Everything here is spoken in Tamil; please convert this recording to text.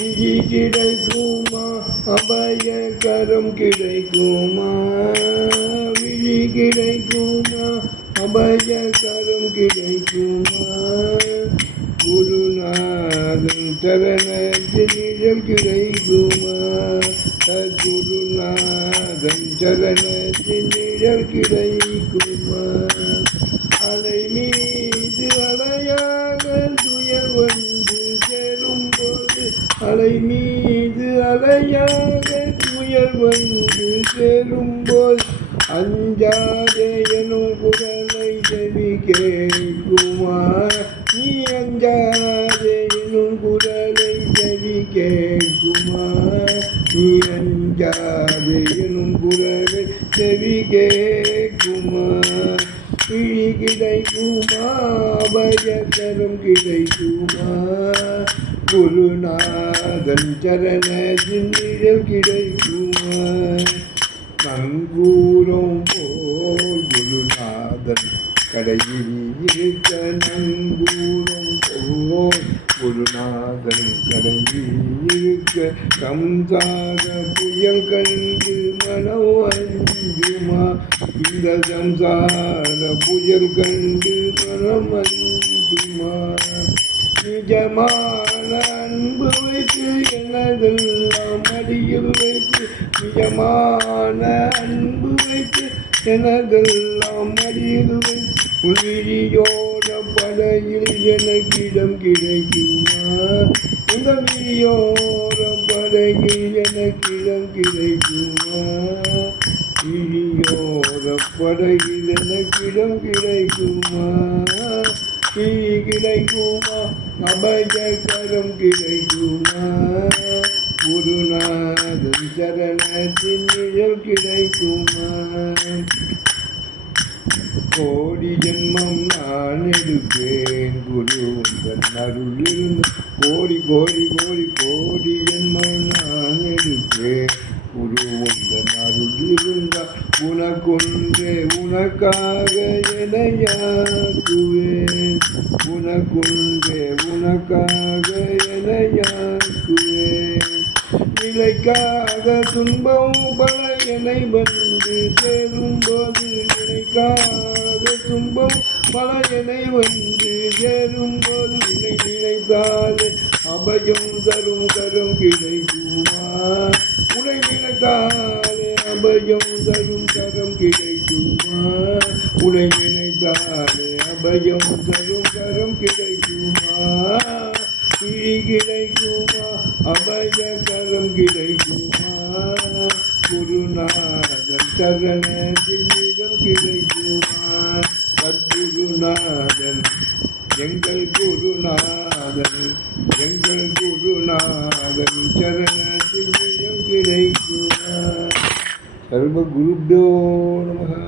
விழி கிடைக்குமா அபயகரம் கிடைக்குமா? விழி கிடைக்குமா அபயகரம் கிடைக்குமா? குருநாதன் சரணத்தில் நிழல் கிடைக்குமா? குருநாதன் சரணத்தில் நிழல் கிடைக்குமா? அதை மீ அலையாக துயர் வந்து சேரும்போது அஞ்சாதே எனும் குரலை செவி கேட்குமா நீ அஞ்சாதே எனும் குரலை செவி கேட்குமா நீ அஞ்சாதே எனும் குரலை செவி கே கிழி கிடைக்குமா? அபயகரம் கிடைக்குமா? குருநாதன் சரணத்தின் நிழல் கிடைக்குமா? நங்கூரம் போல் குருநாதன் கடையில் இருக்க நங்கூரம் போல் குருநாதன் கடையில் இருக்க கம்சார புயல் கண்டு மனம் அஞ்சுமா? இந்த சம்சார புயல் கண்டு நிஜமான அன்பு வைத்து எனதெல்லாம் அடியில் வைத்து நிஜமான அன்பு வைத்து எனதெல்லாம் அடியில் வைத்து உயிரியோட படையில் எனக்கிடம் கிடைக்குமா? இந்த விழியோர படையில் எனக்கிடம் கிடைக்குமா? விழியோர படையில் எனக்கிடம் கிடைக்குமா? கிழி கிடைக்குமா? அபயகரம் கிடைக்குமா? குருநாதன் சரணத்தின் நிழல் கிடைக்குமா? கோடி ஜென்மம் நான் எடுப்பேன். குரு உங்கள் அருள் இருந்த கோடி கோடி கோடி கோடி ஜென்மம் நான் எடுப்பேன். குரு உங்கள் அருள் இருந்தால் உனக்குன்றே உனக்காக எனையாக்குவேன் உனக்குன்றே உனக்காக எனையாக்குவேன் நிலைக்காக துன்பம் பல என்னை வந்து சேரும்போது நினைக்காத துன்பம் பல என்னை வந்து சேரும்போது உன்னை நினைத்தாலே அபயம் தரும் கரம் கிடைக்குமா? உன்னை நினைத்தால் அபயம் தரும் கரம் கிடைக்குமா? உனை நினைத்தாலே அபயம் தரும் கரம் கிடைக்குமா? கிழி கிடைக்குமா? அபய கரம் கிடைக்குமா? குருநாதன் சரணத்தினிடம் கிடைக்குமா? சத்குருநாதன் எங்கள் குருநாதன் எங்கள் குருநாதன் Pero mag-group doon ng mga